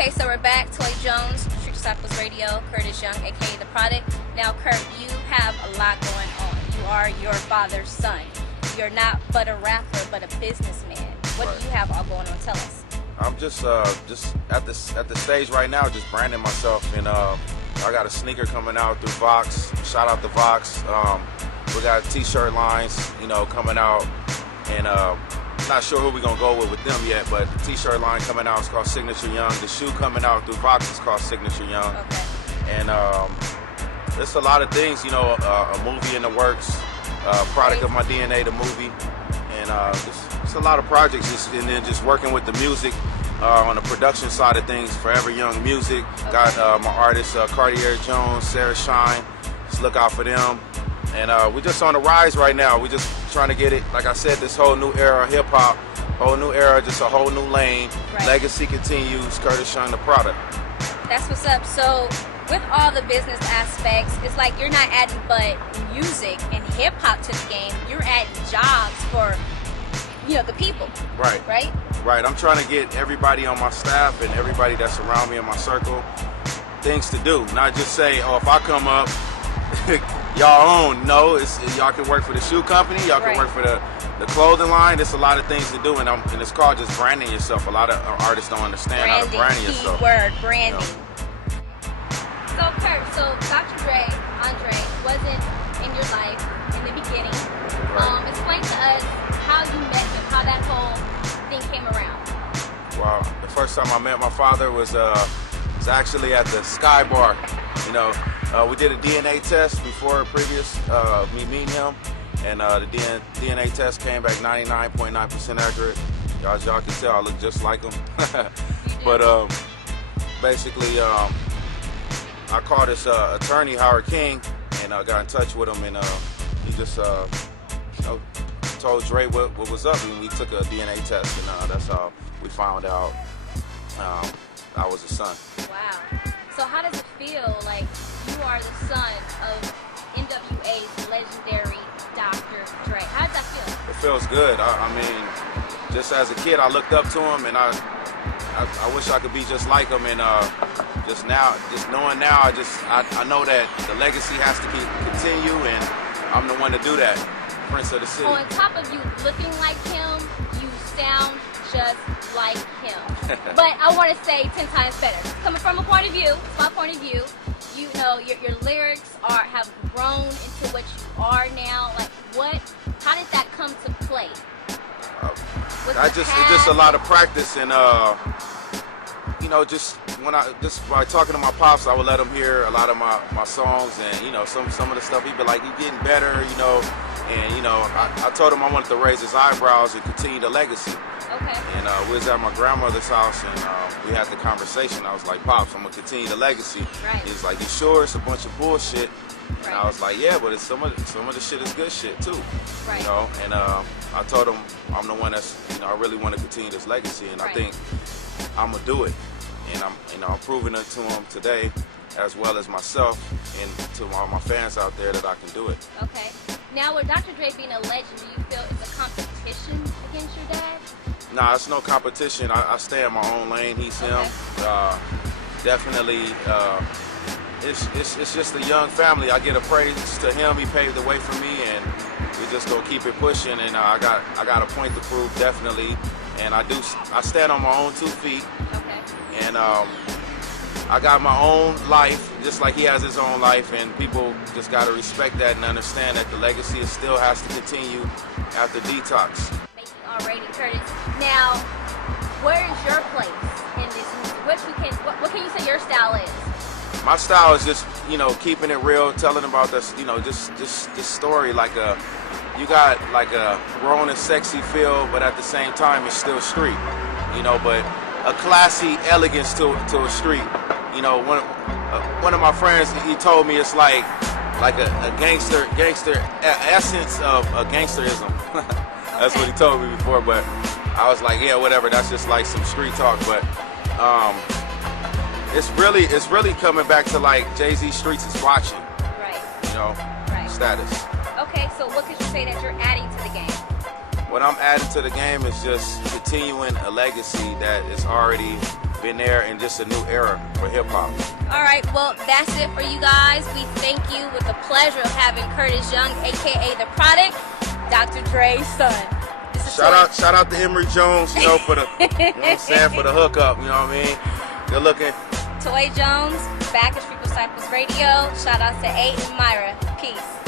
Okay, so we're back. Toy Jones, Street Disciplez Radio, Curtis Young, aka The Product. Now, Kurt, you have a lot going on. You are your father's son. You're not but a rapper, but a businessman. What do you have all going on? Tell us. I'm just at the stage right now, just branding myself, and I got a sneaker coming out through Vox. Shout out to Vox. We got t-shirt lines, coming out, and not sure who we're gonna go with them yet, but the t-shirt line coming out is called Signature Young. The shoe coming out through Vox is called Signature Young. Okay. And there's a lot of things, a movie in the works, product of my DNA, the movie, and it's a lot of projects, and then just working with the music on the production side of things. Forever Young Music, got my artists Cartier Jones, Sarah Shine. Just look out for them. And we're just on the rise right now. We're just trying to get it, like I said, this whole new era of hip-hop, whole new era, just a whole new lane. Right. Legacy continues, Curtis Young, the product. That's what's up. So with all the business aspects, it's like you're not adding but music and hip-hop to the game. You're adding jobs for, the people. Right. Right? Right. I'm trying to get everybody on my staff and everybody that's around me in my circle things to do. Not just say, oh, if I come up, y'all own. No, y'all can work for the shoe company, y'all can work for the clothing line. There's a lot of things to do, and it's called just branding yourself. A lot of artists don't understand how to brand yourself. Word, branding. So Kurt, Dr. Dre, Andre, wasn't in your life in the beginning. Right. Explain to us how you met him, how that whole thing came around. Wow, the first time I met my father was actually at the Sky Bar. We did a DNA test before me meeting him, and the DNA test came back 99.9% accurate. Y'all can tell I look just like him. But basically, I called his attorney, Howard King, and got in touch with him, and he just told Dre what was up, and we took a DNA test, and that's how we found out I was his son. Wow. So how does it feel like you are the son of NWA's legendary Dr. Dre? How does that feel? It feels good. I mean, just as a kid, I looked up to him, and I wish I could be just like him. And just knowing now, I know that the legacy has to continue, and I'm the one to do that. Prince of the city. On top of you looking like him, you sound just like him. But I want to say 10 times better. Coming from a point of view, my point of view, your lyrics have grown into what you are now. Like how did that come to play? It's just a lot of practice, and by talking to my pops, I would let him hear a lot of my songs, and some of the stuff he'd be like, "You getting better," and I told him I wanted to raise his eyebrows and continue the legacy. Okay. And we was at my grandmother's house, and we had the conversation. I was like, "Pops, I'm gonna continue the legacy." Right. He was like, "You sure? It's a bunch of bullshit." Right. And I was like, "Yeah, but some of the shit is good shit too." Right. And I told him I'm the one that's I really want to continue this legacy, and I think I'm gonna do it. And I'm proving it to him today, as well as myself, and to all my fans out there that I can do it. Okay. Now, with Dr. Dre being a legend, do you feel it's a competition against your dad? Nah, it's no competition. I stay in my own lane. He's him. Definitely, it's just a young family. I get a praise to him. He paved the way for me, and we just gonna keep it pushing. And I got a point to prove, definitely. And I stand on my own 2 feet. Okay. And I got my own life, just like he has his own life, and people just got to respect that and understand that the legacy still has to continue after Detox. Making already, Curtis. Now, where is your place in this music? What can you say your style is? My style is just, keeping it real, telling about this, this story you got like a grown and sexy feel, but at the same time it's still street, but a classy elegance to a street. One of my friends, he told me it's like a gangster essence of a gangsterism. That's what he told me before, but I was like, yeah, whatever. That's just like some street talk. But it's really coming back to like Jay-Z Streets is watching. Right. Right. Status. Okay, so what could you say that you're adding to the game? What I'm adding to the game is just continuing a legacy that is already been there in just a new era for hip hop. All right, well, that's it for you guys. We thank you with the pleasure of having Curtis Young, aka The Product, Dr. Dre's son. Shout out to Emory Jones, you know, for the, you know what I'm saying, for the hookup, you know what I mean? Good looking. Toy Jones, back at Disciplez Radio. Shout out to A and Myra. Peace.